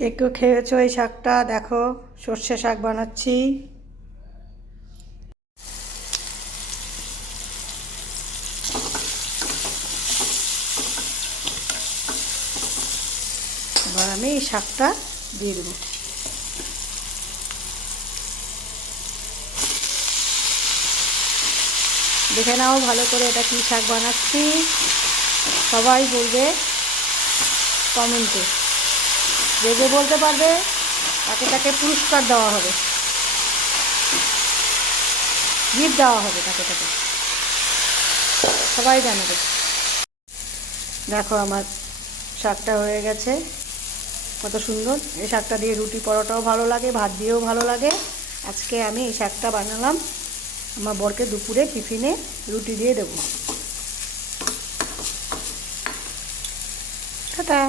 কে কে খেয়েছো এই শাকটা? দেখো, সর্ষে শাক বানাচ্ছি। এবার আমি এই শাকটা দিয়ে দেবো। দেখে নাও ভালো করে এটা কী শাক বানাচ্ছি। সবাই বলবে কমেন্টে, যে যে বলতে পারবে তাকে তাকে পুরস্কার দেওয়া হবে, গিফট দেওয়া হবে তাকে তাকে, সবাই জানাবে। দেখো আমার শাকটা হয়ে গেছে, কত সুন্দর। এই শাকটা দিয়ে রুটি পরোটাও ভালো লাগে, ভাত দিয়েও ভালো লাগে। আজকে আমি এই শাকটা বানালাম, আমার বরকে দুপুরে টিফিনে রুটি দিয়ে দেবো। টাটা।